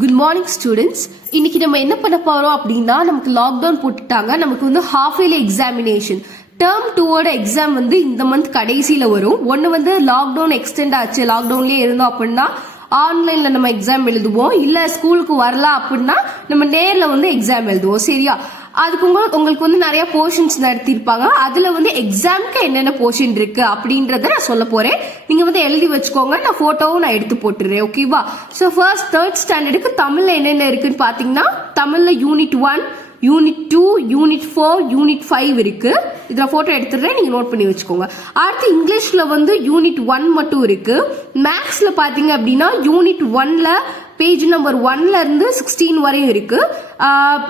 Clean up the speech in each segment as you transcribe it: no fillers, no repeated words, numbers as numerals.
Good morning students. இன்னைக்கு நம்ம என்ன பண்ண போறோம் அப்படின்னா, நமக்கு லாக்டவுன் போட்டுட்டாங்க. நமக்கு வந்து half yearly examination term 2 exam வந்து இந்த மந்த் கடைசியில வரும். ஒன்னு வந்து லாக்டவுன் எக்ஸ்டெண்ட் ஆச்சு, லாக்டவுன்லயே இருந்தோம் அப்படின்னா ஆன்லைன்ல நம்ம எக்ஸாம் எழுதுவோம். இல்ல ஸ்கூலுக்கு வரல அப்படின்னா நம்ம நேர்ல வந்து எக்ஸாம் எழுதுவோம். சரியா? அதுக்கு உங்களுக்கு வந்து நிறைய போர்ஷன்ஸ் நடத்திருப்பாங்க. அதுல வந்து எக்ஸாம்க்கு என்னென்ன போர்ஷன் இருக்கு அப்படின்றத நான் சொல்ல போறேன். நீங்க வந்து எழுதி வச்சுக்கோங்க. நான் போட்டோவும் நான் எடுத்து போட்டுறேன். ஓகேவா? ஸோ ஃபர்ஸ்ட் 3rd ஸ்டாண்டர்டுக்கு தமிழ்ல என்னென்ன இருக்குன்னு பாத்தீங்கன்னா, தமிழ்ல யூனிட் 1, யூனிட் 2, யூனிட் 4, யூனிட் 5 இருக்கு. இதுல போட்டோ எடுத்துடுறேன், நீங்க நோட் பண்ணி வச்சுக்கோங்க. அடுத்து இங்கிலீஷ்ல வந்து யூனிட் 1 மட்டும் இருக்கு. மேக்ஸ்ல பாத்தீங்க அப்படின்னா யூனிட் 1ல பேஜ் நம்பர் 1ல இருந்து 16 வரையும் இருக்கு.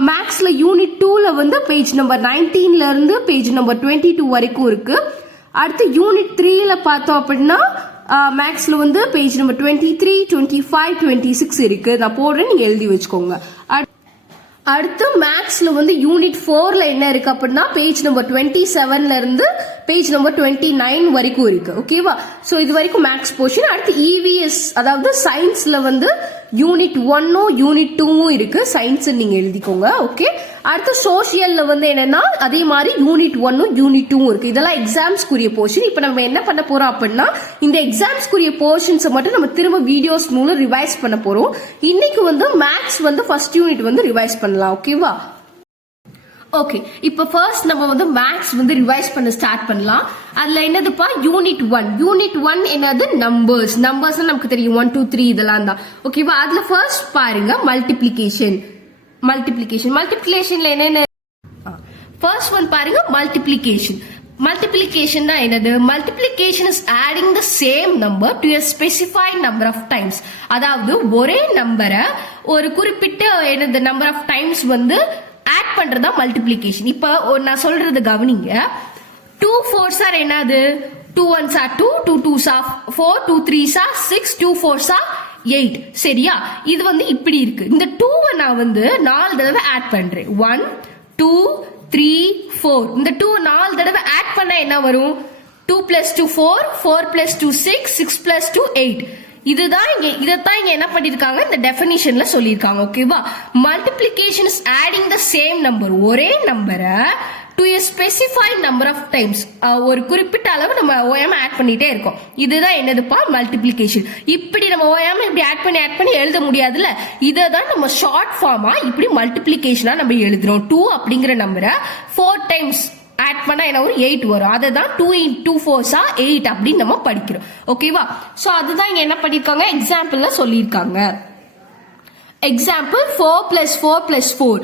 மேக்ஸ்ல யூனிட் 2ல வந்து பேஜ் நம்பர் 19ல இருந்து பேஜ் நம்பர் 22 வரைக்கும் இருக்கு. அடுத்து யூனிட் 3ல பார்த்தோம் அப்படின்னா மேக்ஸ்ல வந்து பேஜ் நம்பர் 23, 25, 26 இருக்கு. நான் போடுறேன், நீங்க எழுதி வச்சுக்கோங்க. அடுத்து மேக்ஸ்ல வந்து யூனிட் 4ல என்ன இருக்கு அப்படின்னா பேஜ் நம்பர் 27ல இருந்து பேஜ் நம்பர் 29 வரைக்கும் இருக்கு. ஓகேவா? சோ இது வரைக்கும் மேக்ஸ் போர்ஷன். அடுத்து இவிஎஸ் அதாவது சயின்ஸ்ல வந்து யூனிட் 1, யூனிட் 2 இருக்கு. சயின்ஸ் நீங்க எழுதிக்கோங்க. ஓகே. அடுத்து சோசியல்ல வந்து என்னன்னா அதே மாதிரி யூனிட் 1, யூனிட் 2 இருக்கு. இதெல்லாம் எக்ஸாம்ஸ்க்குரிய போர்ஷன். இப்போ நம்ம என்ன பண்ண போறோம் அப்படின்னா, இந்த எக்ஸாம்ஸ்க்குரிய போர்ஷன்ஸ் மட்டும் நம்ம திரும்ப வீடியோஸ் மூலம் ரிவைஸ் பண்ண போறோம். இன்னைக்கு வந்து மேக்ஸ் வந்து ஃபர்ஸ்ட் யூனிட் வந்து ரிவைஸ் பண்ணலாம். ஓகேவா? ஓகே, இப்போ ஃபர்ஸ்ட் நம்ம வந்து மேக்ஸ் வந்து ரிவைஸ் பண்ண ஸ்டார்ட் பண்ணலாம். அதுல என்னதுப்பா? யூனிட் 1. யூனிட் 1 என்னது? நம்பர்ஸ். நம்பர்ஸ் நமக்கு தெரியும், 1, 2, 3 இதெல்லாம் தான். ஓகேவா? அதுல ஃபர்ஸ்ட் பாருங்க மல்டிப்ளிகேஷன். மல்டிப்ளிகேஷன்ல என்னென்ன? ஃபர்ஸ்ட் ஒன் பாருங்க மல்டிப்ளிகேஷன். மல்டிப்ளிகேஷன் தான் என்னது? Multiplication is adding the same number to a specified number of times. அதாவது ஒரே நம்பரை ஒரு குறிப்பிட்ட என்னது நம்பர் ஆஃப் டைம்ஸ் வந்து ஆட் பண்றதா மல்டிப்ளிகேஷன். இப்ப நான் சொல்றது கவனிங்க. 2 4s ஆர் என்னது? 2 1s R 2, 2 2s R 4, 2 3s R 6, 2 4s R 8. சரியா? இது வந்து இப்படி இருக்கு. இந்த 2 நான் வந்து 4 தடவை ஆட் பண்றேன். 1 2 3 4. இந்த 2 4 தடவை ஆட் பண்ணா என்ன வரும்? 2 + 2 4, 4 + 2 6, 6 + 2 8. இதுதான் இதைத்தான் இங்க என்ன பண்ணிருக்காங்க, இந்த டெஃபினிஷன்ல சொல்லிருக்காங்க. ஓகேவா? Multiplication is adding the same number, ஒரே நம்பரை to a specified number of times, ஒரு குறிப்பிட்ட அளவு நம்ம ஓயாம ஆட் பண்ணிட்டே இருக்கோம். இதுதான் என்னதுப்பா? மல்டிப்ளிகேஷன். இப்படி நம்ம ஓயாம இப்படி ஆட் பண்ணி எழுத முடியாதுல்ல. இதை தான் நம்ம ஷார்ட் ஃபார்மா இப்படி மல்டிப்ளிகேஷனா நம்ம எழுதுறோம். 2 அப்படிங்கிற நம்பரை 4 டைம்ஸ் ஆட் பண்ணா என்ன ஒரு 8 வரும். அதை தான் 2 × 2 4s ஆ 8 அப்படின்னு நம்ம படிக்கிறோம். ஓகேவா? சோ அதுதான் இங்க என்ன பண்ணிருக்காங்க, எக்ஸாம்பிள்ல சொல்லியிருக்காங்க. எக்ஸாம்பிள் 4 + 4 + 4.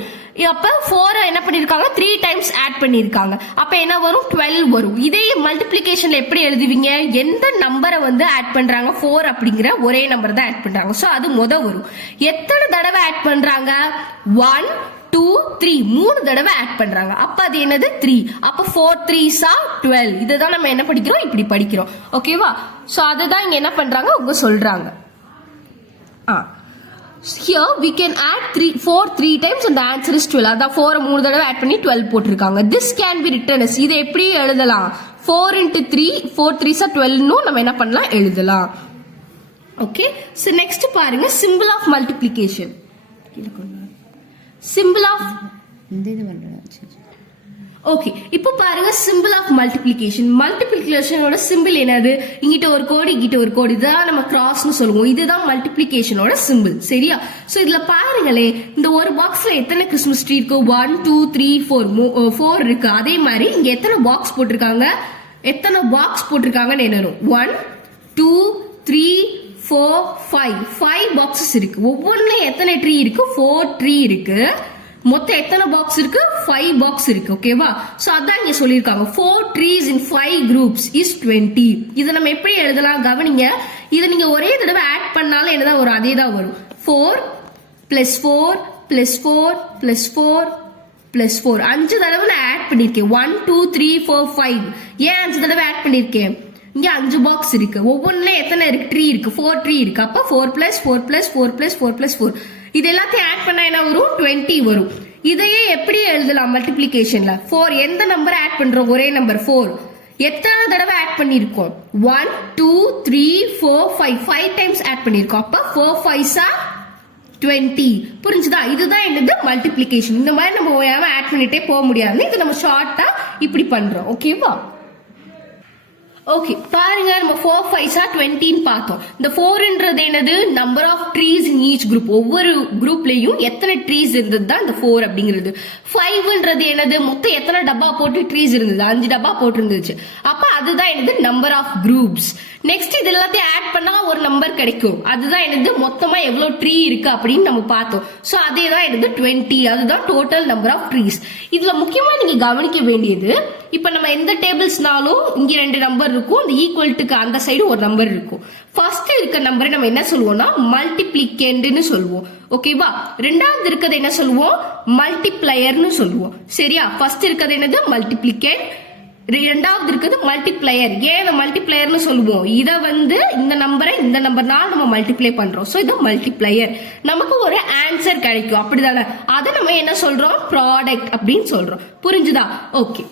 அப்ப 4 என்ன பண்ணிருக்காங்க? 3 டைம்ஸ் ஆட் பண்ணிருக்காங்க. அப்ப என்ன வரும்? 12 வரும். இதே மல்டிப்ளிகேஷன்ல எப்படி எழுதுவீங்க? எந்த நம்பரை வந்து ஆட் பண்றாங்க? 4 அப்படிங்கிற ஒரே நம்பர் தான் ஆட் பண்றாங்க. சோ அது வரும். எத்தனை தடவை ஆட் பண்றாங்க? 1 2 3 3 தடவை ஆட் பண்றாங்க. அப்ப அது என்னது? 3. அப்ப 4 3s are 12. இதுதான் நம்ம என்ன படிக்கிறோம்? இப்படி படிக்கிறோம். ஓகேவா? சோ அதுதான் இங்க என்ன பண்றாங்க உங்க சொல்றாங்க. Here we can add 4 3 times and the answer is 12. அதான் 4 3 தடவை ஆட் பண்ணி 12 போட்டிருக்காங்க. This can be written as, இதை எப்படி எழுதலாம்? 4 × 3, 4 3s are 12 நம்ம என்ன பண்ணலாம்? எழுதலாம். ஓகே. So next பாருங்க symbol of multiplication. Symbol of okay. இப்போ பாருங்க சிம்பிள் ஆஃப் மல்டிப்ளிகேஷன். மல்டிப்ளிகேஷனோட சிம்பிள் என்னது? இங்கிட்ட ஒரு கோடு, இங்கிட்ட ஒரு கோடு. இதுதான் நம்ம கிராஸ்னு சொல்லுவோம். இதுதான் மல்டிப்ளிகேஷனோட சிம்பிள். சரியா? சோ இதுல பாருங்களே, இந்த ஒரு பாக்ஸ்ல எத்தனை கிறிஸ்மஸ் ட்ரீ இருக்கு? 1 2 3 4 இருக்கு. அதே மாதிரி இங்க எத்தனை பாக்ஸ் போட்டிருக்காங்கன்னு என்ன? 1 2 3 4 5 பாக்ஸஸ் இருக்கு. ஒவ்வொன்றுல எத்தனை ட்ரீ இருக்கு? 4 ட்ரீ இருக்கு. மொத்தம் எத்தனை பாக்ஸ் இருக்கு? 5 பாக்ஸ் இருக்கு. ஓகேவா? சோ அதான் இங்க சொல்லிருக்காங்க. 4 trees in 5 groups is 20. இத நம்ம எப்படி எழுதலாம்? கவனிங்க. இத நீங்க ஒரே தடவை ஆட் பண்ணாலும் என்னதான் வரும்? அதே தான் வரும். 4 + 4 + 4 + 4 + 4. 5 தடவை நான் ஆட் பண்ணிருக்கேன். 1 2 3 4 5. ஏன் 5 தடவை ஆட் பண்ணிருக்கேன்? இங்க 5 பாக்ஸ் இருக்கு. ஒவ்வொன்றுல எத்தனை இருக்கு? ட்ரீ இருக்கு. 4 ட்ரீ இருக்கு. அப்ப 4 + 4 + 4 + 4 + 4. இது எல்லாத்தையும் ஆட் பண்ணா என்ன வரும்? 20 வரும். இதையே எப்படி எழுதலாம் மல்டிப்ளிகேஷன்ல? 4 எந்த நம்பர் ஆட் பண்றோம்? ஒரே நம்பர் 4. எத்தனை தடவை ஆட் பண்ணிருக்கோம்? 1 2 3 4 5 டைம்ஸ் ஆட் பண்ணிருக்கோம். அப்ப 4 5s are 20. புரிஞ்சுதா? இதுதான் என்னது மல்டிப்ளிகேஷன். இந்த மாதிரி நம்ம ஆட் பண்ணிட்டே போக முடியாது. இது நம்ம ஷார்ட்டா இப்படி பண்றோம். ஓகேவா? ஓகே, பாருங்க நம்ம 4 5s are 20 பார்த்தோம். இந்த 4ன்றது என்னது? Number of trees in each group. ஒவ்வொரு குரூப்லயும் எத்தனை ட்ரீஸ் இருந்தது தான் இந்த 4 அப்படிங்கிறது. 5ன்றது என்னது? மொத்தம் எத்தனை டப்பா போட்டு ட்ரீஸ் இருந்தது? 5 டப்பா போட்டு இருந்துச்சு. அப்ப அதுதான் என்னது? Number of groups. நெக்ஸ்ட் இது எல்லாத்தையும் ஆட் பண்ணா ஒரு நம்பர் கிடைக்கும். அதுதான் என்னது? மொத்தமா எவ்வளவு ட்ரீ இருக்கு அப்படின்னு நம்ம பார்த்தோம். சோ அதே தான் என்னது? 20. அதுதான் டோட்டல் நம்பர் ஆஃப் ட்ரீஸ். இதுல முக்கியமா நீங்க கவனிக்க வேண்டியது, இப்ப நம்ம எந்த டேபிள்ஸ்னாலும் இங்க 2 நம்பர் இருக்கும், இந்த ஈக்குவல்ட்டுக்கு அந்த சைடு ஒரு நம்பர் இருக்கும். ஃபர்ஸ்ட் இருக்க நம்பரை நம்ம என்ன சொல்லுவோம்னா மல்டிப்ளிகேண்ட்னு சொல்லுவோம். ஓகேவா? ரெண்டாவது இருக்கிறது என்ன சொல்லுவோம்? மல்டிப்ளையர்னு சொல்லுவோம். சரியா? ஃபர்ஸ்ட் இருக்கிறது என்னது? மல்டிப்ளிகேண்ட். இரண்டாவது இருக்குது மல்டிப்ளையர். ஏன் மல்டிப்ளையர்னு சொல்லுவோம்? இத இந்த நம்பரை இந்த நம்பர்னால நம்ம மல்டிப்ளை பண்றோம். சோ இது மல்டிப்ளையர். நமக்கு ஒரு ஆன்சர் கிடைக்கும். அப்படிதானே? அதை நம்ம என்ன சொல்றோம்? ப்ராடக்ட் அப்படின்னு சொல்றோம். புரிஞ்சுதா? ஓகே,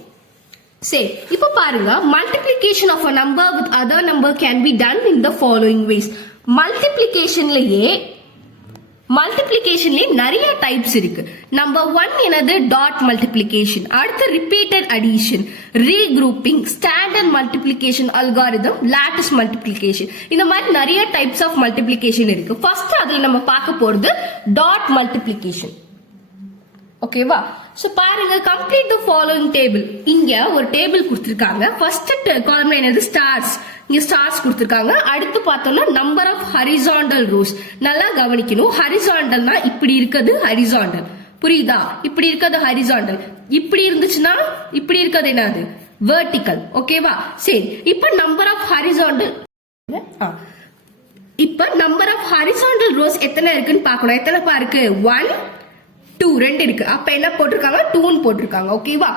சரி. இப்ப பாருங்க, multiplication of a number with other number can be done in the following ways. மல்டிப்ளிகேஷன்லயே நிறைய டைப்ஸ் இருக்கு. நம்பர் 1 என்னது? Dot multiplication. அடுத்து repeated addition, regrouping, standard multiplication algorithm, lattice multiplication. இந்த மாதிரி நிறைய டைப்ஸ் ஆஃப் மல்டிப்ளிகேஷன் இருக்கு. ஃபர்ஸ்ட் அதுல நம்ம பார்க்க போறது டாட் மல்டிப்ளிகேஷன். ஓகேவா? சோ பாருங்க, கம்ப்ளீட் தி ஃபாலோயிங் டேபிள். இங்க ஒரு டேபிள் கொடுத்திருக்காங்க. ஃபர்ஸ்ட் காலம்ல என்னது? ஸ்டார்ஸ். இங்க ஸ்டார்ஸ் கொடுத்திருக்காங்க. அடுத்து பார்த்தோம்னா நம்பர் ஆஃப் ஹரிசாண்டல் ரோஸ். நல்லா கவனிக்கணும். ஹரிசாண்டல்னா இப்படி இருக்குது ஹரிசாண்டல். புரியுதா? இப்படி இருக்கிறது ஹரிசாண்டல். இப்படி இருந்துச்சுன்னா இப்படி இருக்கிறது என்னது? வெர்டிகல். ஓகேவா? சரி, இப்ப நம்பர் ஆஃப் ஹரிசாண்டல் ரோஸ் எத்தனை இருக்குன்னு பார்க்கணும். எத்தனை இருக்கு? 1 2 2 இருக்கு. அப்ப என்ன போட்டிருக்காங்க? 2 போட்டிருக்காங்க. ஓகேவா?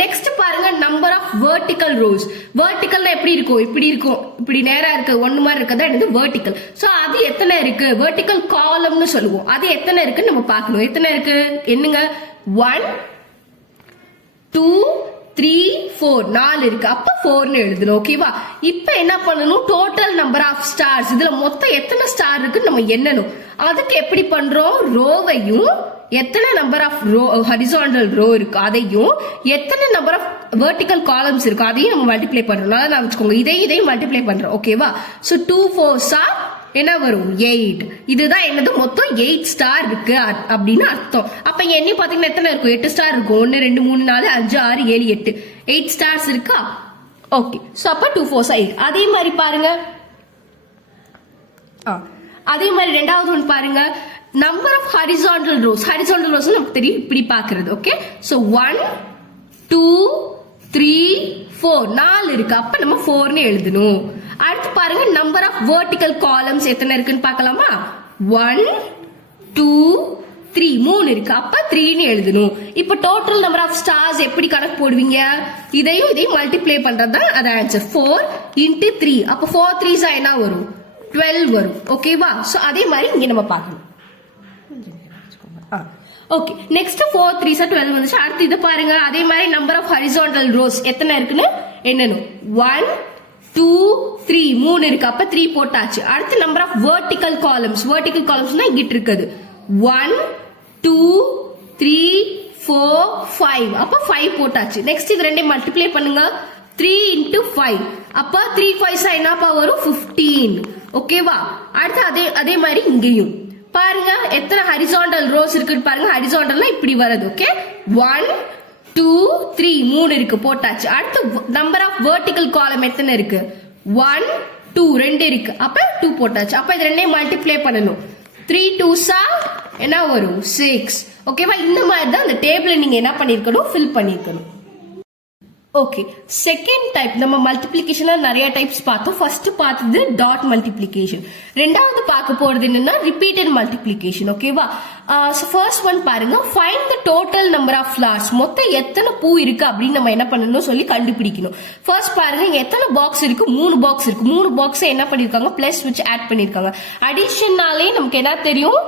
நெக்ஸ்ட் பாருங்க, நம்பர் ஆஃப் வெர்டிகல் ரோஸ். வெர்டிகல்னா எப்படி இருக்கும்? இப்படி இருக்கும். இப்படி நேரா இருக்கு, ஒன்னு மாதிரி இருக்கதா என்னது? வெர்டிகல். சோ அது எத்தனை இருக்கு? வெர்டிகல் காலம்னு சொல்லுவோம். அது எத்தனை இருக்குன்னு நம்ம பார்க்கணும். எத்தனை இருக்கு? என்னங்க? 1 2 3 4 4 இருக்கு. அப்ப 4ன்னு எழுதணும். ஓகேவா? இப்ப என்ன பண்ணணும்? Total number of stars. இதுல மொத்தம் எத்தனை ஸ்டார் இருக்குன்னு நம்ம எண்ணணும். அதுக்கு எப்படி பண்றோம்? ரோவையும் எத்தனை நம்பர் ஆஃப் ஹரிசாண்டல் ரோ இருக்கு அதையும் எத்தனை நம்பர் ஆஃப் வெர்டிகல் காலம்ஸ் இருக்கு அதையும் நம்ம மல்டிப்ளை பண்றோம். நான் வச்சுக்கோங்க, இதையும் மல்டிப்ளை பண்றோம். ஓகேவா? சோ 2 4s என்ன வரும்? 8. இதுதான் என்னது? மொத்தம் 8 ஸ்டார் இருக்கு அப்படின்னு அர்த்தம். அப்ப எண்ணி பாத்தீங்கன்னா எத்தனை இருக்கும்? 8 ஸ்டார் இருக்கும். 1 2 3 4 5 6 7 8 8 ஸ்டார்ஸ் இருக்கா? ஓகே, சோ அப்ப 2 4s 8. அதே மாதிரி பாருங்க, அதே மாதிரி ரெண்டாவது ஒன்று பாருங்க, number of horizontal rows. Horizontal rows நமக்கு தெரியும் இப்படி பாக்குறது. ஓகே, சோ 1 2 3 4 4 இருக்கு. அப்ப நம்ம 4ன்னு எழுதணும். அடுத்து பாருங்க, நம்பர் ஆஃப் வெர்டிகல் காலம்ஸ் எத்தனை இருக்குன்னு பார்க்கலாமா? 1 2 3 3 இருக்கு. அப்ப 3ன்னு எழுதணும். இப்ப டோட்டல் நம்பர் ஆஃப் ஸ்டார்ஸ் எப்படி கணக்கு போடுவீங்க? இதையும் மல்டிப்ளை பண்றதுதான் அது ஆன்சர். 4 into 3. அப்ப 4 3s என்ன வரும்? 12 வரும். ஓகேவா? சோ அதே மாதிரி இங்க நம்ம பார்க்கணும். ஓகே, நெக்ஸ்ட் 4 3s 12 வந்துச்சு. அடுத்து இத பாருங்க, அதே மாதிரி நம்பர் ஆஃப் ஹரிசாண்டல் ரோஸ் எத்தனை இருக்குன்னு என்னணும். 1 2 3 3 இருக்கு. அப்ப 3 போட்டாச்சு. அடுத்து number of vertical columns. Vertical காலம்ஸ்னா இங்கிட்டு இருக்குது. 1 2 3 4 5. அப்ப 5 போட்டாச்சு. நெக்ஸ்ட் இது ரெண்டையும் மல்டிப்ளை பண்ணுங்க. 3 into 5. அப்ப 3 5s என்னப்பா வரும்? 15. ஓகேவா? அடுத்து அதே மாதிரி இங்கேயும் பாருங்க எத்தனை ஹரிசாண்டல் ரோஸ் இருக்குன்னு பாருங்க. ஹரிசாண்டல்னா இப்படி வருது. ஓகே, 1 2 3 3 இருக்கு, போட்டாச்சு. அடுத்து நம்பர் ஆஃப் வெர்டிகல் காலம் எத்தனை இருக்கு? 1 2 2 இருக்கு. அப்ப 2 போட்டாச்சு. அப்ப இது ரெண்டையும் மல்டிப்ளை பண்ணணும். 3 2s என்ன வரும்? 6. ஓகேவா? இந்த மாதிரி தான் அந்த டேபிள நீங்க என்ன பண்ணிருக்கணும்? ஃபில் பண்ணிருக்கணும். ஓகே, செகண்ட் டைப் நம்ம மல்டிப்ளிகேஷன்ல நிறைய டைப்ஸ் பார்த்தோம். ஃபர்ஸ்ட் பார்த்தது டாட் மல்டிப்ளிகேஷன். ரெண்டாவது பார்க்க போறது என்னன்னா ரிப்பீட்டட் மல்டிப்ளிகேஷன். ஓகேவா? ஃபர்ஸ்ட் ஒன் பாருங்க, find the total number of flowers. மொத்தம் எத்தனை பூ இருக்கு அப்படின்னு நம்ம என்ன பண்ணணும் சொல்லி கண்டுபிடிக்கணும். ஃபர்ஸ்ட் பாருங்க, இங்க எத்தனை பாக்ஸ் இருக்கு? 3 பாக்ஸ் இருக்கு. 3 பாக்ஸ் என்ன பண்ணிருக்காங்க? பிளஸ் வச்சு ஆட் பண்ணிருக்காங்க. அடிஷன்னாலே நமக்கு என்ன தெரியும்?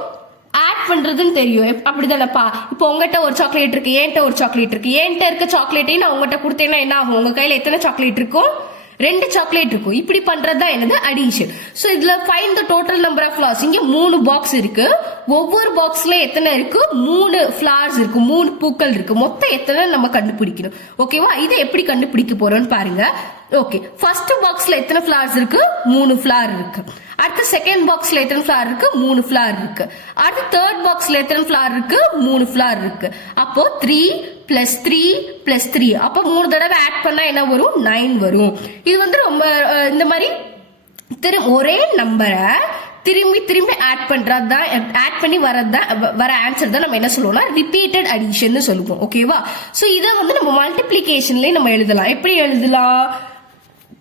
ஆட் பண்றதுன்னு தெரியும். அப்படிதானப்பா? இப்போ உங்ககிட்ட ஒரு சாக்லேட் இருக்கு, என்கிட்ட ஒரு சாக்லேட் இருக்கு. என்கிட்ட இருக்க சாக்லேட்டையும் நான் உங்ககிட்ட கொடுத்தேன்னா என்ன ஆகும்? உங்க கையில எத்தனை சாக்லேட் இருக்கும்? 2 சாக்லேட் இருக்கும். இப்படி பண்றது தான் என்னது அடிஷன். சோ இதுல find the total number of flowers. இங்க 3 பாக்ஸ் இருக்கு. ஒவ்வொரு பாக்ஸ்ல எத்தனை இருக்கு? 3 ஃபிளவர்ஸ் இருக்கு, 3 பூக்கள் இருக்கு. மொத்தம் எத்தனை நம்ம கண்டுபிடிக்கணும். ஓகேவா? இதை எப்படி கண்டுபிடிக்க போறோம்னு பாருங்க. ஓகே, ஃபர்ஸ்ட் பாக்ஸ்ல எத்தனை ஃபிளவர்ஸ் இருக்கு? 3 ஃபிளவர் இருக்கு. அடுத்த செகண்ட் பாக்ஸ்ல எத்தனை ஃபிளவர் இருக்கு? 3 ஃபிளவர் இருக்கு. அடுத்த தேர்ட் பாக்ஸ்ல எத்தனை ஃபிளவர் இருக்கு? 3 ஃபிளவர் இருக்கு. அப்போ 3 + 3 + 3. அப்போ 3 தடவை ஆட் பண்ணா என்ன வரும்? 9 வரும். இது வந்து ரொம்ப இந்த மாதிரி ஒரே நம்பரை திரும்பி திரும்பி ஆட் பண்றது தான், ஆட் பண்ணி வர ஆன்சர் தான் நம்ம என்ன சொல்லுவோம்னா ரிப்பீட்டட் அடிஷன் சொல்லுவோம். ஓகேவா? சோ இதை வந்து நம்ம மல்டிப்ளிகேஷன்லயே நம்ம எழுதலாம். எப்படி எழுதலாம்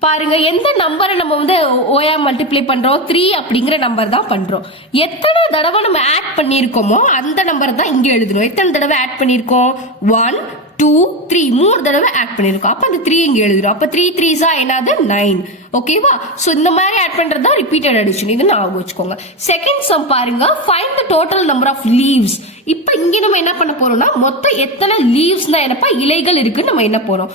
பாருங்க. எந்த நம்பரை நம்ம வந்து ஓயா மல்டிப்ளை பண்றோம்? 3 அப்படிங்கிற நம்பர் தான் பண்றோம். எத்தனை தடவை நம்ம ஆட் பண்ணிருக்கோமோ அந்த நம்பர் தான் இங்க எழுதணும். எத்தனை தடவை ஆட் பண்ணிருக்கோம்? 1 2 3 3 தடவை ஆட் பண்ணிருக்கோம். அப்ப அந்த 3 இங்க எழுதுறோம். அப்ப 3 3s என்னது? 9. ஓகேவா? சோ இந்த மாதிரி ஆட் பண்றது தான் ரிப்பீட்டட் அடிஷன். இது ஞாபகம் வச்சுக்கோங்க. செகண்ட் சம் பாருங்க. Find the total number of leaves. இப்போ இங்க நம்ம என்ன பண்ண போறோம்னா மொத்தம் எத்தனை லீவ்ஸ் தான் என்னப்பா இலைகள் இருக்குன்னு நம்ம என்ன போறோம்.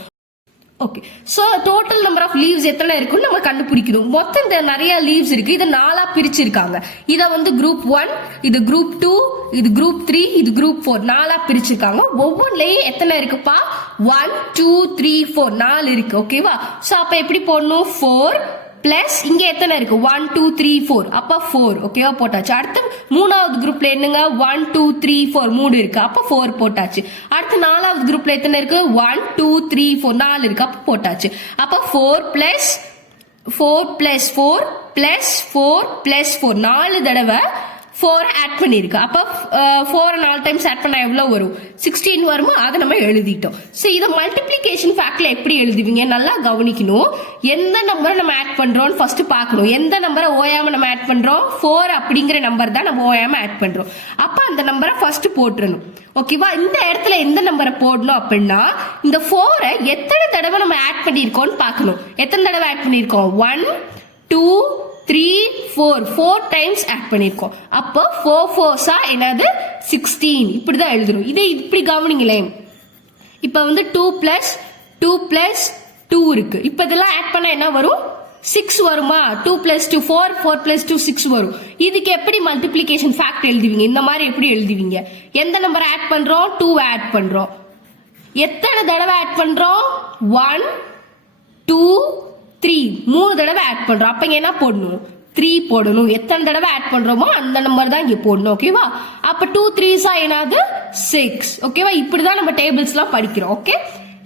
Okay, so total number of leaves எத்தனை இருக்குன்னு நம்ம கண்டுபிடிக்கணும். மொத்தம் இந்த நிறைய லீவ்ஸ் இருக்கு. இதை 4 பிரிச்சிருக்காங்க. இத வந்து குரூப் 1, இது குரூப் 2, இது குரூப் 3, இது குரூப் 4 4 பிரிச்சிருக்காங்க. ஒவ்வொன்றுலயும் எத்தனை இருக்குப்பா? 1 2 3 4 4 இருக்கு. ஓகேவா? சோ அப்ப எப்படி போடணும்? 4 பிளஸ் இங்க எத்தனை இருக்கு? 1 2 3 4. அப்ப 4. ஓகேவா? போட்டாச்சு. அடுத்து மூணாவது குரூப்ல என்னங்க? 1 2 3 4 3 இருக்கு. அப்ப 4 போட்டாச்சு. அடுத்து நாலாவது குரூப்ல எத்தனை இருக்கு? 1 2 3 4 4 இருக்கு. அப்ப போட்டாச்சு. அப்ப 4 பிளஸ் 4 பிளஸ் 4 பிளஸ் 4 பிளஸ் 4 4 தடவை 4 ஆட் பண்ணிருக்கு. அப்ப 4 4 டைம்ஸ் ஆட் பண்ணா எவ்வளவு வரும்? 16 வருமா? அதை நம்ம எழுதிட்டோம். சோ இத மல்டிப்ளிகேஷன் ஃபேக்ட்ல எப்படி எழுதுவீங்க? நல்லா கவனிக்கணும். எந்த நம்பரை நம்ம ஆட் பண்றோம் ஃபர்ஸ்ட் பார்க்கணும். எந்த நம்பரை ஓயாம நம்ம ஆட் பண்றோம்? 4 அப்படிங்கிற நம்பர் தான் நம்ம ஓயாம ஆட் பண்றோம். அப்ப அந்த நம்பரை ஃபர்ஸ்ட் போட்டுறணும். ஓகேவா? இந்த இடத்துல எந்த நம்பரை போடணும் அப்படின்னா இந்த 4 எத்தனை தடவை நம்ம ஆட் பண்ணிருக்கோம்னு பார்க்கணும். எத்தனை தடவை ஆட் பண்ணிருக்கோம்? 1 2 3 4 டைம்ஸ் ஆட் பண்ணிருக்கோம். அப்போ 4 4s என்னது? 16. இப்படிதான் எழுதணும். இதை இப்படி கவனிங்களேன். இப்ப வந்து 2 பிளஸ் 2 பிளஸ் 2 இருக்கு. இப்ப இதெல்லாம் ஆட் பண்ணா என்ன வரும்? 6 வருமா? 2 பிளஸ் 2 4 4 பிளஸ் 2 6 வரும். இதுக்கு எப்படி மல்டிப்ளிகேஷன் ஃபேக்ட் எழுதுவீங்க? இந்த மாதிரி எப்படி எழுதுவீங்க? எந்த நம்பர் ஆட் பண்றோம்? 2 ஆட் பண்றோம். எத்தனை தடவை ஆட் பண்றோம்? 1 2 3 3 தடவை ஆட் பண்றோம். அப்ப இங்க என்ன போடணும்? 3 போடணும். எத்தனை தடவை ஆட் பண்றோமோ அந்த நம்பர் தான் இங்க போடணும். ஓகேவா? அப்ப 2 3s என்னது? 6. ஓகேவா? இப்படிதான் நம்ம டேபிள்ஸ் எல்லாம் படிக்கிறோம். ஓகே,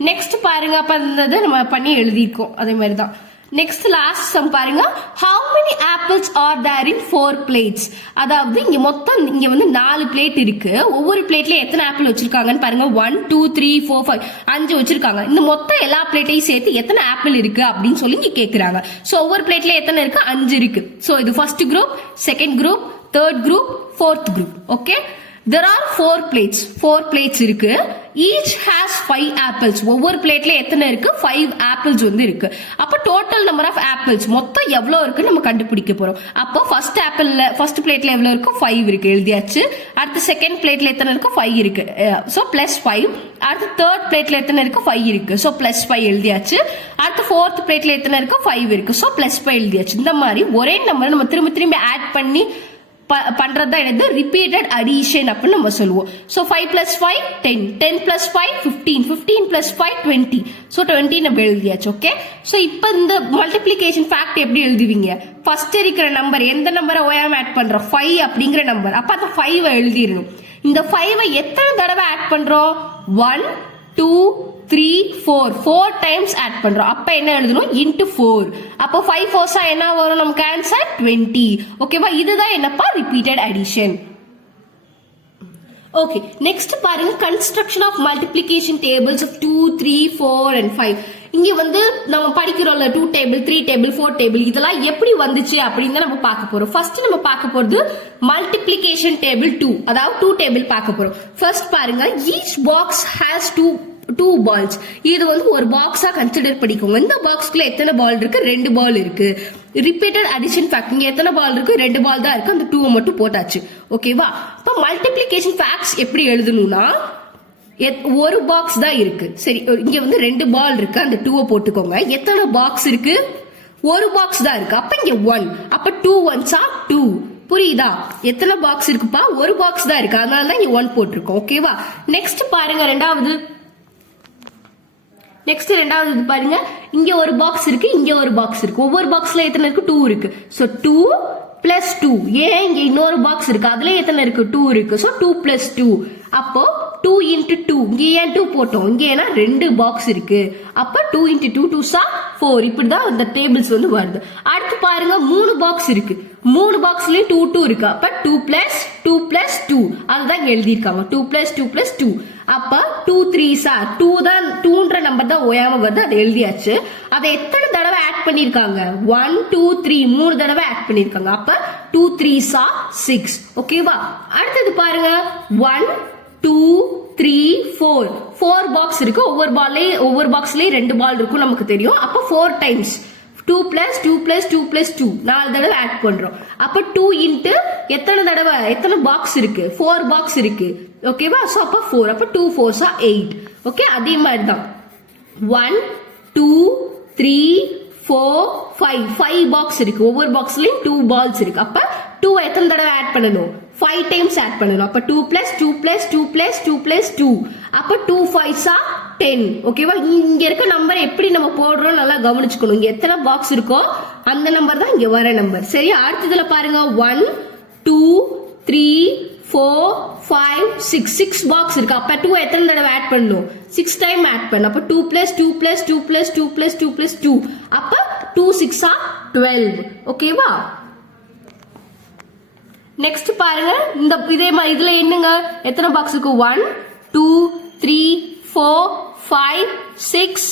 நெக்ஸ்ட் பாருங்க. அப்ப இந்த நம்ம பண்ணி எழுதிருக்கோம். அதே மாதிரி தான் நெக்ஸ்ட் லாஸ்ட் சம் பாருங்க. how many apples are there in 4 plates? அதாவது இங்க மொத்தம் இங்க வந்து 4 பிளேட் இருக்கு. ஒவ்வொரு பிளேட்ல எத்தனை ஆப்பிள் வச்சிருக்காங்கன்னு பாருங்க. 1 2 3 4 5 5 வச்சிருக்காங்க. இந்த மொத்தம் எல்லா பிளேட்டையும் சேர்த்து எத்தனை ஆப்பிள் இருக்கு அப்படின்னு சொல்லி இங்க கேக்குறாங்க. சோ ஒவ்வொரு பிளேட்ல எத்தனை இருக்கு? 5 இருக்கு. சோ இது first group, second group, third group, fourth group. Okay, there are 4 plates. 4 plates இருக்கு. each has 5 apples. ஒவ்வொரு பிளேட்ல எத்தனை இருக்கு? 5 apples வந்து இருக்கு. அப்ப டோட்டல் நம்பர் ஆஃப் apples மொத்தம் எவ்வளவு இருக்கு நம்ம கண்டுபிடிக்க போறோம். அப்போ ஃபர்ஸ்ட் பிளேட்ல எவ்வளவு இருக்கு? 5 இருக்கு. எழுதியாச்சு. அடுத்து செகண்ட் பிளேட்ல எத்தனை இருக்கு? 5 இருக்கு. So plus 5. அடுத்து தேர்ட் பிளேட்ல எத்தனை இருக்கு? 5 இருக்கு. சோ பிளஸ் 5 எழுதியாச்சு. அடுத்து ஃபோர்த் பிளேட்ல எத்தனை இருக்கு? 5 இருக்கு. சோ பிளஸ் 5 எழுதியாச்சு. இந்த மாதிரி ஒரே நம்பர் நம்ம திரும்ப திரும்ப ஆட் பண்ணி பண்றதா என்னது? ரிப்பீட்டட் அடிஷன் அப்படின்னு நம்ம சொல்லுவோம். So 5 plus 5 10, 10 plus 5 15, 15 plus 5 20. So 20 நம்ம எழுதியாச்சு. ஓகே, சோ இப்போ இந்த மல்டிப்ளிகேஷன் ஃபேக்ட் எப்படி எழுதுவீங்க? ஃபர்ஸ்ட் இருக்கிற நம்பர் எந்த நம்பரை ஓயாம ஆட் பண்றோம்? 5 அப்படிங்கிற நம்பர். அப்ப அந்த 5 எழுதிடணும். இந்த 5 எத்தனை தடவை ஆட் பண்றோம்? 1 2 3 4 டைம்ஸ் ஆட் பண்றோம். அப்ப என்ன எழுதணும்? இன்டு 4. அப்போ 5 4s என்ன வரும்? நமக்கு ஆன்சர் 20. ஓகேவா? இதுதான் என்னப்பா ரிப்பீட்டட் அடிஷன். ஓகே, நெக்ஸ்ட் பாருங்க. Construction of multiplication tables of 2 3 4 and 5. இங்க வந்து நம்ம படிக்கிறோம்ல 2 டேபிள் 3 டேபிள் 4 டேபிள் இதெல்லாம் எப்படி வந்துச்சு அப்படின்னு நம்ம பார்க்க போறோம். ஃபர்ஸ்ட் நம்ம பார்க்க போறது மல்டிப்ளிகேஷன் டேபிள் 2, அதாவது 2 டேபிள் பார்க்க போறோம். ஃபர்ஸ்ட் பாருங்க. Each box has 2 balls. இது வந்து ஒரு பாக்ஸா கன்சிடர் பண்ணிக்கோங்க. இந்த பாக்ஸ்க்குள்ள எத்தனை பால் இருக்கு? 2 பால் இருக்கு. Repeated addition fact. இங்க எத்தனை பால் இருக்கு? 2 பால் தான் இருக்கு. அந்த 2 மட்டும் போட்டாச்சு. ஓகேவா? இப்ப மல்டிப்ளிகேஷன் ஃபேக்ட்ஸ் எப்படி எழுதணும்னா ஒரு பாக்ஸ் தான் இருக்கு. சரி, இங்க வந்து 2 பால் இருக்கு, அந்த 2 போட்டுக்கோங்க. எத்தனை பாக்ஸ் இருக்கு? ஒரு பாக்ஸ் தான் இருக்கு. அப்ப இங்க 1, அப்ப 2 1s are 2. புரியுதா? எத்தனை பாக்ஸ் இருக்குப்பா? ஒரு பாக்ஸ் தான் இருக்கு, அதனால தான் இங்க 1 போட்டிருக்கோம். ஓகேவா? நெக்ஸ்ட் பாருங்க, ரெண்டாவது இது பாருங்க. இங்க ஒரு பாக்ஸ் இருக்கு, இங்க ஒரு பாக்ஸ் இருக்கு. ஒவ்வொரு பாக்ஸ்ல எத்தனை இருக்கு? 2 இருக்கு. So 2 plus 2. ஏன் இங்க இன்னொரு பாக்ஸ் இருக்கு, அதுல எத்தனை இருக்கு? 2 இருக்கு. So 2 plus 2. அப்போ 2 into 2. இங்க ஏன் 2 போட்டோம்? இங்க ஏன்னா 2 பாக்ஸ் இருக்கு. அப்ப 2 into 2 2s are 4. இப்படிதான் இந்த டேபிள்ஸ் வந்து வருது. அடுத்து பாருங்க, 3 பாக்ஸ் இருக்கு. 3 பாக்ஸ்லயும் 2 2 இருக்கு. அப்ப 2 plus 2 plus 2. அதுதான் எழுதியிருக்காங்க. 2 plus 2 plus 2. அப்ப 2 3s are 2 தான். 2ன்ற நம்பர் தான் ஓயாம வருது, அதை எழுதியாச்சு. அதை எத்தனை தடவை ஆட் பண்ணிருக்காங்க? 1 2 3 3 தடவை ஆட் பண்ணிருக்காங்க. அப்ப 2 3s are 6. ஓகேவா? அடுத்தது பாருங்க, 1 2 3 4. 4 பாக்ஸ் இருக்கு. ஒவ்வொரு பாக்ஸ்லயும் 2 பால் இருக்கும், நமக்கு தெரியும். அப்ப 4 times 2 plus 2 plus 2 plus 2 4 தடவை ஆட் பண்றோம். அப்ப 2 into எத்தனை பாக்ஸ் இருக்கு? 4 பாக்ஸ் இருக்கு. ஓகேவா? சோ அப்ப 4. அப்ப 2 4s are 8. ஓகே, அதே மாதிரி தான் 1 2 3 4 5 பாக்ஸ் இருக்கு. ஒவ்வொரு பாக்ஸ்லயும் 2 பால்ஸ் இருக்கு. அப்ப 2 எத்தனை தடவை ஆட் பண்ணணும்? 5 times ஆட் பண்ணணும். அப்ப 2 plus 2 plus 2 plus 2 plus 2. அப்ப 2 5s are 10. ஓகேவா? இங்க இருக்க நம்பர் எப்படி நம்ம போடுறோம் நல்லா கவனிச்சுக்கணும். இங்க எத்தனை பாக்ஸ் இருக்கோ அந்த நம்பர் தான் இங்க வர நம்பர். சரியா? அடுத்ததுல பாருங்க, 1 2 3 4 5 6 பாக்ஸ் இருக்கு. அப்ப 2 எத்தனை தடவை ஆட் பண்ணணும்? 6 டைம் ஆட் பண்ணணும். அப்ப 2 plus 2 plus 2 plus 2 plus 2 plus 2. அப்ப 2 6 are 12. ஓகேவா? நெக்ஸ்ட் பாருங்க, இந்த இதே மாதிரி இதுல என்னங்க எத்தனை பாக்ஸ் இருக்கு? 1 2 3 4 5 6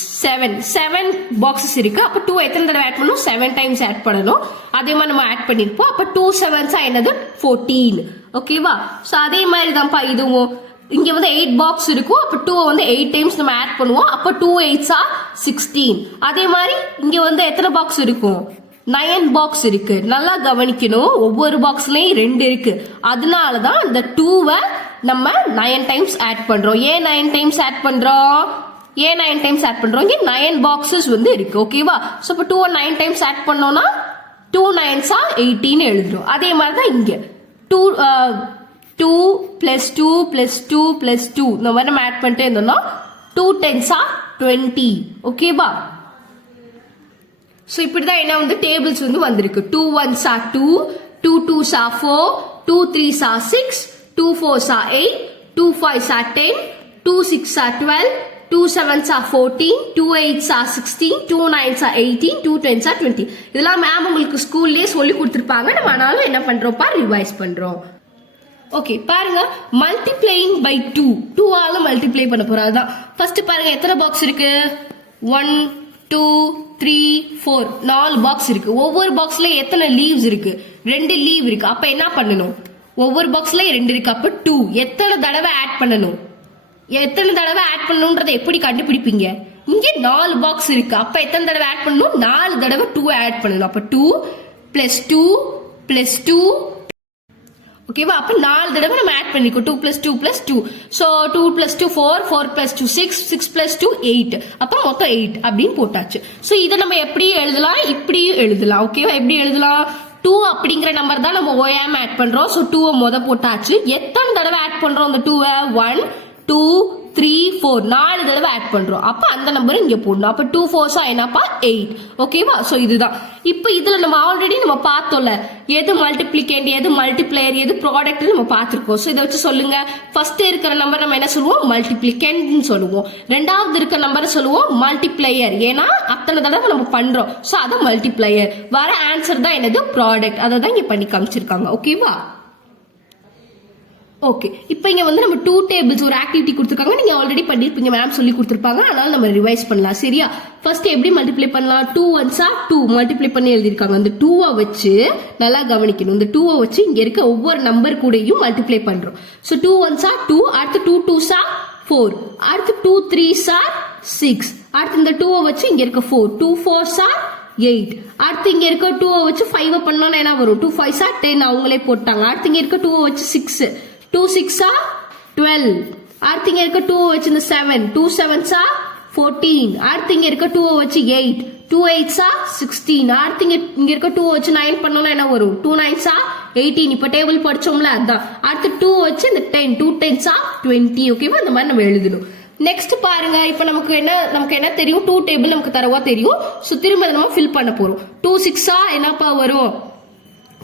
7 பாக்ஸஸ் இருக்கு. அப்ப 2 எத்தனை தடவை ஆட் பண்ணணும்? 7 டைம்ஸ் ஆட் பண்ணணும். அதே மாதிரி நம்ம ஆட் பண்ணிருப்போம். அப்ப 2 7s என்னது? 14. ஓகேவா? சோ அதே மாதிரி தான்ப்பா இதுவும். இங்க வந்து 8 பாக்ஸ் இருக்கும். அப்ப 2 வந்து 8 டைம்ஸ் நம்ம ஆட் பண்ணுவோம். அப்ப 2 8s are 16. அதே மாதிரி இங்க வந்து எத்தனை பாக்ஸ் இருக்கும்? 9 பாக்ஸ் இருக்கு. நல்லா கவனிக்கணும், ஒவ்வொரு பாக்ஸ்லயும் 2 இருக்கு. அதனாலதான் இந்த 2வை நம்ம 9 டைம்ஸ் ஆட் பண்றோம். ஏன் 9 டைம்ஸ் ஆட் பண்றோம்? இங்க 9 பாக்ஸஸ் வந்து இருக்கு. ஓகேவா? சோ இப்ப 2 9 டைம்ஸ் ஆட் பண்ணோம்னா 2 9s are 18 எழுதுறோம். அதே மாதிரி தான் இங்க 2 plus 2 plus 2 plus 2 இந்த மாதிரி நம்ம ஆட் பண்ணிட்டே இருந்தோம்னா 2 10s are 20. ஓகேவா? சோ இப்படிதான் என்ன வந்து டேபிள்ஸ் வந்து வந்திருக்கு. 2 1s are 2, 2 2s are 4, 2 3s are 6, 2 4s are 8, 2 5s are 10, 2 6s are 12, 2 7s are 14, 2 8s are 16, 2 9s are 18, 2 10s are 20. இதெல்லாம் மேம் உங்களுக்கு ஸ்கூல்லயே சொல்லி கொடுத்திருப்பாங்க. நம்ம ஆனாலும் என்ன பண்றோம்ப்பா? ரிவைஸ் பண்றோம். ஓகே, பாருங்க, மல்டிப்ளையிங் பை 2. 2 ஆல மல்டிப்ளை பண்ண போறோம். அதுதான் ஃபர்ஸ்ட் பாருங்க, எத்தனை பாக்ஸ் இருக்கு? 1 2 3 4 4 பாக்ஸ் இருக்கு. ஒவ்வொரு பாக்ஸ்ல எத்தனை லீவ்ஸ் இருக்கு? 2 லீவ் இருக்கு. அப்ப என்ன பண்ணணும்? ஒவ்வொரு பாக்ஸ்ல 2 இருக்கு. அப்ப 2 எத்தனை தடவை ஆட் பண்ணணும்? எப்படி கண்டுபிடிப்பீங்க? இங்க 4 பாக்ஸ் இருக்கு. அப்ப எத்தனை தடவை ஆட் பண்ணணும்? 4 தடவை 2 ஆட் பண்ணணும். அப்ப 2 plus 2 plus 2. ஓகேவா? அப்ப 4 தடவை நம்ம ஆட் பண்ணிருக்கோம். 2 plus 2 plus 2. So 2 plus 2 4, 4 plus 2 6, 6 plus 2 8. அப்ப மொத்தம் 8 அப்படின்னு போட்டாச்சு. சோ இதை நம்ம எப்படி எழுதலாம்? இப்படியும் எழுதலாம். ஓகேவா? எப்படி எழுதலாம்? 2 அப்படிங்கிற நம்பர் தான் நம்ம ஓயாம ஆட் பண்றோம். சோ 2 போட்டாச்சு. எத்தனை தடவை ஆட் பண்றோம் அந்த 2? 1 2 3 4 4 தடவை ஆட் பண்றோம். அப்ப அந்த நம்பர் இங்க போடணும். அப்ப 2 4s என்னப்பா? 8. ஓகேவா? சோ இதுதான். இப்ப இதுல நம்ம ஆல்ரெடி நம்ம பார்த்தோம்ல, எது மல்டிப்ளிகேண்ட், எது மல்டிப்ளையர், எது ப்ராடக்ட் நம்ம பார்த்திருக்கோம். சோ இதை வச்சு சொல்லுங்க. ஃபர்ஸ்ட் இருக்கிற நம்பர் நம்ம என்ன சொல்லுவோம்? மல்டிப்ளிகேண்ட் சொல்லுவோம். ரெண்டாவது இருக்கிற நம்பரை சொல்லுவோம் மல்டிப்ளையர். ஏன்னா அத்தனை தடவை நம்ம பண்றோம். சோ அது மல்டிப்ளையர். வர ஆன்சர் தான் என்னது? ப்ராடக்ட். அதை தான் இங்க பண்ணி காமிச்சிருக்காங்க. ஓகேவா? ஓகே, இப்போ இங்க வந்து நம்ம 2 டேபிள்ஸ் ஒரு ஆக்டிவிட்டி கொடுத்துருக்காங்க. நீங்க ஆல்ரெடி பண்ணிருப்பீங்க, மேம் சொல்லி கொடுத்துருப்பாங்க. அதனால நம்ம ரிவைஸ் பண்ணலாம். சரியா? ஃபர்ஸ்ட் எப்படி மல்டிப்ளை பண்ணலாம்? 2 1s are 2 மல்டிப்ளை பண்ணி எழுதிருக்காங்க. அந்த 2 வச்சு நல்லா கவனிக்கணும். இந்த 2 வச்சு இங்க இருக்க ஒவ்வொரு நம்பர் கூடயும் மல்டிப்ளை பண்றோம். சோ 2 1s are 2, அடுத்து 2 2s are 4, அடுத்து 2 3s are 6, அடுத்து இந்த 2 வச்சு இங்க இருக்க 4, 2 4s are 8, அடுத்து இங்க இருக்க 2 வச்சு 5 பண்ணோம்னா என்ன வரும்? 2 5s are 10 அவங்களே போட்டாங்க. அடுத்து இங்க இருக்க 2 வச்சு 6, 2 6 are 12, அடுத்து இங்க இருக்க 2 வச்சு இந்த 7 2 7s are 14. அடுத்து இங்க இருக்க 2 வச்சு 8 2 8s are 16. அடுத்து இங்க இருக்க 2 வச்சு 9 பண்ணோம்னா என்ன வரும் 2 9s are 18. இப்ப டேபிள் படிச்சோம்ல அதான். அடுத்து 2 வச்சு இந்த 10 2 10s are 20. ஓகேவா இந்த மாதிரி நம்ம எழுதணும். நெக்ஸ்ட் பாருங்க இப்ப நமக்கு என்ன தெரியும் 2 டேபிள் நமக்கு தரவா தெரியும். சோ திரும்ப நம்ம ஃபில் பண்ண போறோம். 2 6 என்னப்பா வரும்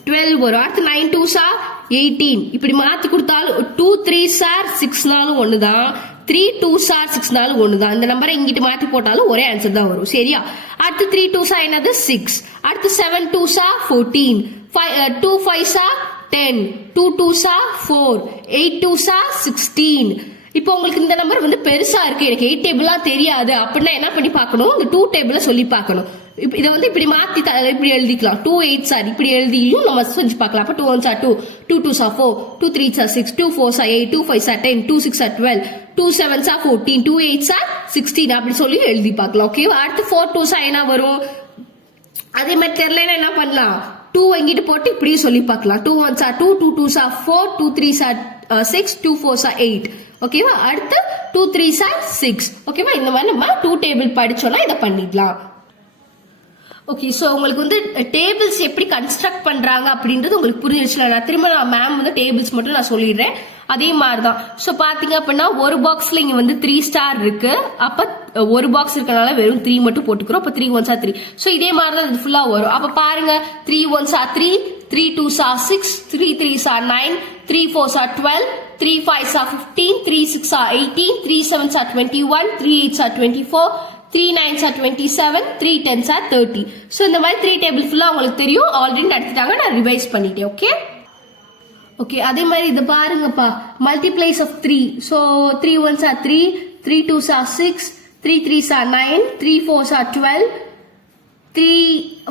12 வரும். அடுத்து 9 2s are 18. இப்படி மாத்தி கொடுத்தாலும் 2 3s are 6 நாளும் ஒண்ணுதான் 3 2s are 6 நாளும் ஒண்ணுதான். இந்த நம்பரை இங்கிட்டு மாத்தி போட்டாலும் ஒரே ஆன்சர் தான் வரும் சரியா. அடுத்து 3 2s are என்னது 6. அடுத்து 7 2s are 14. 2 5s are 10. 2 2s are 4. 8 2s are 16. இப்போ உங்களுக்கு இந்த நம்பர் வந்து பெருசா இருக்கு எனக்கு 8 டேபிளா தெரியாது அப்படின்னா என்ன பண்ணி பார்க்கணும் இந்த 2 டேபிள சொல்லி பார்க்கணும். இதை வந்து இப்படி மாத்தி இப்படி எழுதிக்கலாம் 2 8s are இப்படி எழுதியும் நம்ம செஞ்சு பார்க்கலாம். அப்ப 2 1s are 2 2 2s are 4 2 3s are 6 2 4s are 8 2 5s are 10 2 6s are 12 2 7s are 14 2 8s are 16 அப்படி சொல்லி எழுதி பார்க்கலாம். ஓகேவா. அடுத்து 4 2s are என்ன வரும் அதே மாதிரி தெரியலன்னா என்ன பண்ணலாம் 2 எங்கிட்டு போட்டு இப்படியும் சொல்லி பார்க்கலாம். 2 1s are 2 2 2s are 4 2 3s are 6 2 4s are 8. ஓகேவா. அடுத்து 2 3s are 6. ஓகேவா. இந்த மாதிரி நம்ம 2 டேபிள் படிச்சோம்னா இதை பண்ணிடலாம். ஓகே சோ உங்களுக்கு வந்து டேபிள்ஸ் எப்படி கன்ஸ்ட்ரக்ட் பண்றாங்க அப்படின்றது உங்களுக்கு புரிஞ்சிருச்சுல. நான் திரும்ப மேம் வந்து டேபிள்ஸ் மட்டும் நான் சொல்லிடுறேன். அதே மாதிரிதான் சோ பாத்தீங்க அப்படின்னா ஒரு பாக்ஸ்ல இங்க வந்து 3 ஸ்டார் இருக்கு. அப்ப ஒரு பாக்ஸ் இருக்கனால வெறும் 3 மட்டும் போட்டுக்கிறோம். அப்ப 3 1s are 3. சோ இதே மாதிரிதான் இது ஃபுல்லா வரும். அப்ப பாருங்க 3 1s are 3 3 2s are 6 3 3s are 9 3 4s are 12 3 5s are 15 3 6s are 18 3 7s are 21 3 8s are 24 3 9s are 27 3 10s are 30. So இந்த மாதிரி 3 டேபிள் ஃபுல்லா உங்களுக்கு தெரியும். ஆல்ரெடி நடத்திட்டாங்க நான் ரிவைஸ் பண்ணிட்டேன். ஓகே ஓகே அதே மாதிரி இது பாருங்கப்பா multiplies of 3. So 3 1s are 3 3 2s are 6 3 3s are 9 3 4s are 12 3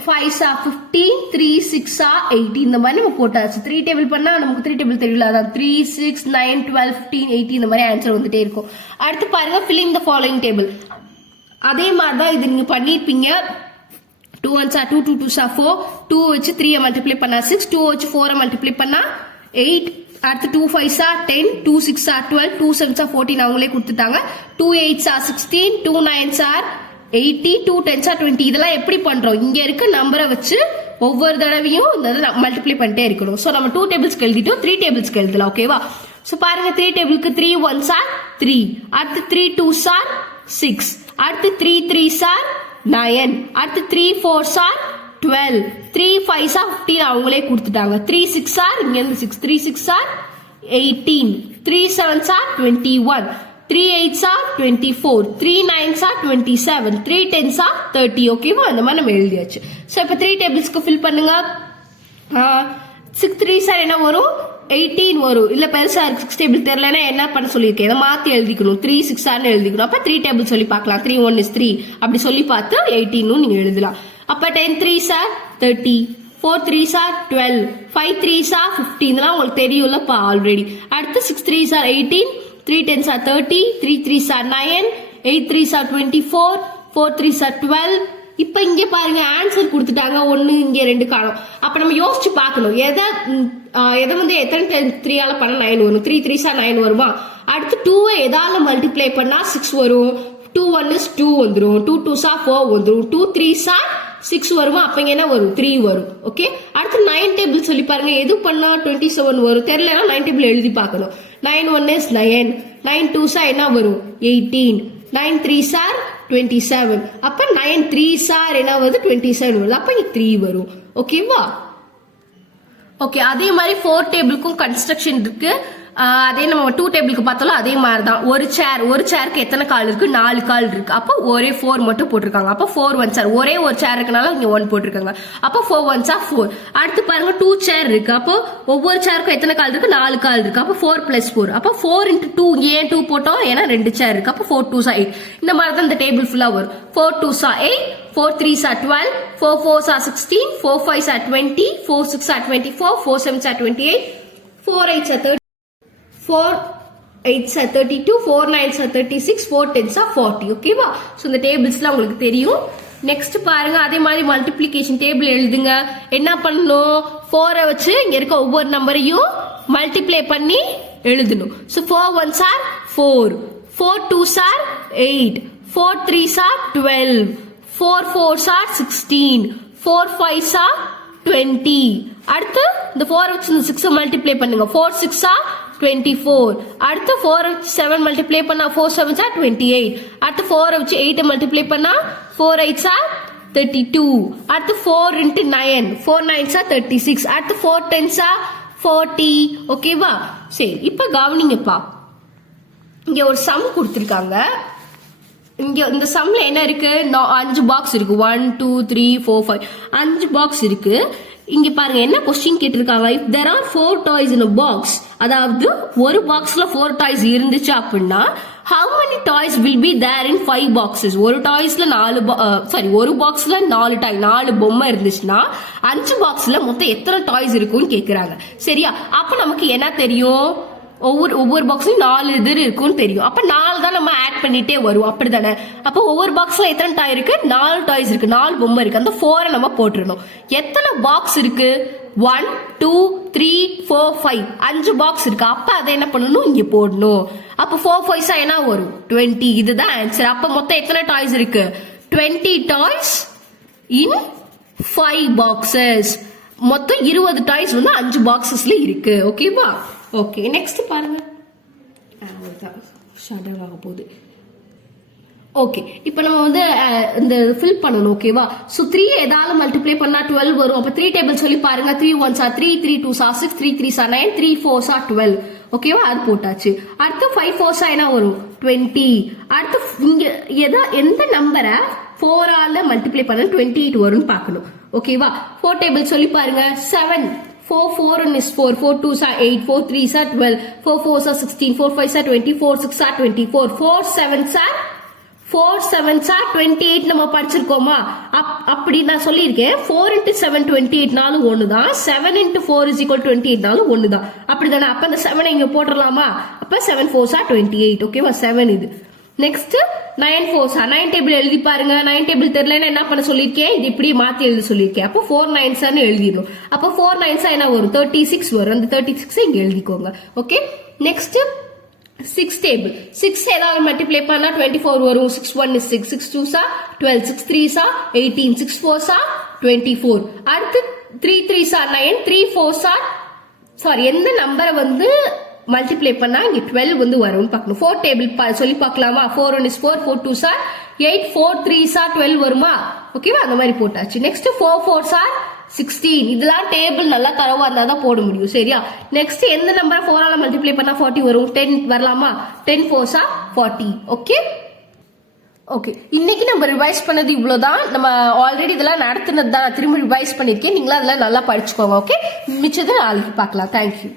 5s are 15 3 6s are 18. இந்த மாதிரி நம்ம போட்டாச்சு. 3 டேபிள் பண்ணா நமக்கு 3 டேபிள் தெரியல. அதான் 3 6 9 12 15 18 இந்த மாதிரி ஆன்சர் வந்துட்டே இருக்கும். அடுத்து பாருங்க filling the following table. அதே மாதிரிதான் இது நீங்க பண்ணிருப்பீங்க. 2 1s are 2 2 2s are 4 2 வச்சு 3 மல்டிப்ளை பண்ணா 6 2 வச்சு 4 மல்டிப்ளை பண்ணா 8. அடுத்து 2 5s are 10 2 6s are 12 2 7s are 14 அவங்களே கொடுத்துட்டாங்க. 2 8s are 16 2 9s are 80 2 10s are 20. இதெல்லாம் எப்படி பண்றோம் இங்க இருக்க நம்பரை வச்சு ஒவ்வொரு தடவையும் இந்த மல்டிப்ளை பண்ணிட்டே இருக்கணும். சோ நம்ம 2 டேபிள்ஸ்க்கு எழுதிட்டோம் 3 டேபிள்ஸ்க்கு எழுதலாம். ஓகேவா. சோ பாருங்க 3 டேபிளுக்கு 3 1s are 3 அடுத்து 3 2s are 6 அடுத்து 3 3s are 9 அடுத்து 3 4s are 12 3 5s are 15 அவங்களே கொடுத்துட்டாங்க. 3 6s are இங்க இருந்து 6 3 6s are 18 3 7s are 21 3 8s are 24 3 9s are 27 3 10s are 30. ஓகேவா. அந்த மாதிரி நம்ம எழுதியாச்சு. சோ இப்ப 3 டேபிள்ஸ்க்கு ஃபில் பண்ணுங்க. 6 3s are என்ன வரும் 18 வரும். இல்ல பெருசா இருக்கு 6 டேபிள் தெரியலன்னா என்ன பண்ண சொல்லியிருக்கேன் இதை மாத்தி எழுதிக்கணும் 3 6 ஆர்னு எழுதிக்கணும். அப்ப 3 டேபிள் சொல்லி பார்க்கலாம். 3 1 is 3 அப்படி சொல்லி பார்த்து 18 நீங்க எழுதலாம். அப்ப 10 3s are 30 4 3s are 12 5 3s are 15 இதெல்லாம் உங்களுக்கு தெரியும்லப்பா ஆல்ரெடி. அடுத்து 6 3s are 18 3 10s are 30 3 3s are 9 8 3s are 24 4 3s are 12. இப்ப இங்க பாருங்க ஆன்சர் கொடுத்துட்டாங்க 1 இங்க 2 காணும். அப்ப நம்ம யோசிச்சு பார்க்கணும் எதை வந்து எத்தனை 3 ஆல பண்ணா 9 வரும் 3 3s are 9 வருமா. அடுத்து 2 எதால மல்டிப்ளை பண்ணா 6 வரும் 2 1 is 2 வந்துரும் 2 2s are 4 வந்துரும் 2 3s are 6 வருமா. அப்ப இங்க என்ன வரும் 3 வரும். ஓகே. அடுத்து 9 டேபிள் சொல்லி பாருங்க எது பண்ணா 27 வரும் தெரியலனா 9 டேபிள் எழுதி பார்க்கணும். 9 1 is 9 9 2s are என்ன வரும் 18 9 3s are 27 அப்ப 9 3s are என்ன வருது 27 வருது. அப்ப இங்க 3 வரும். ஓகேவா. ஓகே அதே மாதிரி 4 டேபிளுக்கும் கன்ஸ்ட்ரக்ஷன் இருக்கு. அதே நம்ம 2 டேபிளுக்கு பார்த்தாலும் அதே மாதிரி தான். ஒரு சேருக்கு எத்தனை கால் இருக்கு 4 கால் இருக்கு. அப்போ ஒரே 4 மட்டும் போட்டிருக்காங்க. அப்போ 4 1s are ஒரே ஒரு சேர் இருக்கனால இங்க 1 போட்டிருக்காங்க. அப்போ 4 1s are 4. அடுத்து பாருங்க 2 சேர் இருக்கு. அப்போ ஒவ்வொரு சேருக்கும் எத்தனை கால் இருக்கு 4 கால் இருக்கு. அப்போ 4 + 4 அப்போ 4 × 2 ஏன் 2 போட்டோம் ஏன்னா 2 சேர் இருக்கு. அப்போ 4 2s are 8 இந்த மாதிரி தான் இந்த டேபிள் ஃபுல்லா வரும். 4 2s are 8 4 3s are 12 4 4s are 16 4 5s are 20 4 6s are 24 4 7s are 28 4 8s are 30 4 8s are 32 4 9s are 36 4 10s are 40. ஓகேவா. சோ இந்த டேபிள்ஸ்லாம் உங்களுக்கு தெரியும். நெக்ஸ்ட் பாருங்க அதே மாதிரி மல்டிப்ளிகேஷன் டேபிள் எழுதுங்க. என்ன பண்ணணும் 4 வச்சு இங்க இருக்க ஒவ்வொரு நம்பரையும் மல்டிப்ளை பண்ணி எழுதணும். So 4 1s are 4, 4 2s are 8, 4 3s are 12, 4 4s are 16, 4 5s are 20. அடுத்து இந்த 4 வச்சு இந்த 6 மல்டிப்ளை பண்ணுங்க. 4 6 are 24. அடுத்து 4 வச்சு 7 மல்டிப்ளை பண்ணா 4 7s are 28. அடுத்து 4 வச்சு 8 மல்டிப்ளை பண்ணா 4 8s are 32. அடுத்து 4 into 9, 4 9s are 36. அடுத்து 4 10s are 40. ஓகேவா? சரி, இப்ப கவனிங்கப்பா, இங்க ஒரு சம் கொடுத்திருக்காங்க. இங்க இந்த சம்ல என்ன இருக்கு? 5 பாக்ஸ் இருக்கு. 1 2 3 4 5 5 பாக்ஸ் இருக்கு. இங்க பாருங்க என்ன கொஸ்டின் கேட்டிருக்காங்க. if there are 4 toys in a box, அதாவது ஒரு பாக்ஸ்ல 4 toys இருந்துச்சு அப்படின்னா how many toys will be there in 5 boxes? ஒரு டாய்ஸ்ல 4 ஒரு பாக்ஸ்ல 4 டாய் 4 பொம்மை இருந்துச்சுன்னா 5 பாக்ஸ்ல மொத்தம் எத்தனை டாய்ஸ் இருக்கும்னு கேக்குறாங்க. சரியா? அப்ப நமக்கு என்ன தெரியும்? ஒவ்வொரு பாக்ஸ்லயும் 4 இது இருக்கும்னு தெரியும். அப்ப 4 தான் நம்ம ஆட் பண்ணிட்டே வரும். அப்படிதானே? அப்ப ஒவ்வொரு பாக்ஸ்ல எத்தனை டாய் இருக்கு? 4 டாய்ஸ் இருக்கு, 4 பொம்மை இருக்கு. அந்த 4 நம்ம போட்டுறணும். எத்தனை பாக்ஸ் இருக்கு? 1 2 3 4 5 5 பாக்ஸ் இருக்கு. அப்ப அதை என்ன பண்ணணும்? இங்க போடணும். அப்ப 4 5s என்ன வரும்? 20. இதுதான் ஆன்சர். அப்ப மொத்தம் எத்தனை டாய்ஸ் இருக்கு? 20 டாய்ஸ் இன் 5 பாக்ஸஸ். மொத்தம் 20 டாய்ஸ் வந்து 5 பாக்ஸஸ்ல இருக்கு. ஓகேவா? ஓகே, நெக்ஸ்ட் பாருங்க. ஷட்டர் ஆக போகுது. ஓகே, இப்போ நம்ம வந்து இந்த ஃபில் பண்ணணும். ஓகேவா? ஸோ 3 ஏதாவது மல்டிப்ளை பண்ணா 12 வரும். அப்போ 3 டேபிள் சொல்லி பாருங்க. 3 1s are 3, 3 2s are 6, 3 3s are 9, 3 4s are 12. ஓகேவா? அது போட்டாச்சு. அடுத்து 5 4s என்ன வரும்? 20. அடுத்து இங்க எந்த நம்பரை 4 ஆல மல்டிப்ளை பண்ண 28 வரும்னு பார்க்கணும். ஓகேவா? 4 டேபிள் சொல்லி பாருங்க. 7 4 4 is 4, 4 2s are 8, 4 3s are 12, 4 4s are 16, 4 5s are 20, 4 6 are 24, 4 7s are 28 நம்ம படிச்சிருக்கோமா? அப்படி நான் சொல்லியிருக்கேன். 4 into 7 28 நாலும் ஒண்ணுதான். 7 into 4 is equal 28 நாலும் ஒண்ணுதான். அப்படிதானே? அப்ப அந்த 7 இங்க போட்டுடலாமா? அப்ப 7 4s are 28. ஓகேவா? 7 இது. நெக்ஸ்ட் 9 4s are 9 டேபிள் எழுதி பாருங்க. 9 டேபிள் தெரியலன்னா என்ன பண்ண சொல்லியிருக்கேன்? இது இப்படி மாத்தி எழுதி சொல்லியிருக்கேன். அப்போ 4 9s எழுதிடும். அப்போ 4 9s என்ன வரும்? 36 வரும். அந்த 36 இங்க எழுதிக்கோங்க. Okay, next 6 table. 6 ஏதாவது மல்டிப்ளை பண்ணா 24 வரும். 6 1 is 6, 6 2s are 12, 6 3s are 18, 6 4s are 24. அடுத்து 3 3s are 9, 3 4s are எந்த நம்பரை வந்து மல்டிப்ளை பண்ணா இங்க 12 வந்து வரும் பார்க்கணும். 4 டேபிள் சொல்லி பார்க்கலாமா? 4 1 is 4, 4 2s are 8, 4 3s are 12 வருமா? ஓகேவா? அந்த மாதிரி போட்டாச்சு. Next 4 4s are 16. இதெல்லாம் டேபிள் நல்லா தரவா இருந்தா தான் போட முடியும். சரியா? நெக்ஸ்ட் எந்த நம்பரை 4 ஆல மல்டிப்ளை பண்ணா 40 வரும்? 10 வரலாமா? 10 4s are 40. ஓகே, ஓகே, இன்னைக்கு நம்ம ரிவைஸ் பண்ணது இவ்வளவுதான். நம்ம ஆல்ரெடி இதெல்லாம் நடத்துனது தான். திரும்ப ரிவைஸ் பண்ணிருக்கேன். நீங்களா அதெல்லாம் நல்லா படிச்சுக்கோங்க. ஓகே, மிச்சத்தை நாளைக்கு பார்க்கலாம். தேங்க்யூ.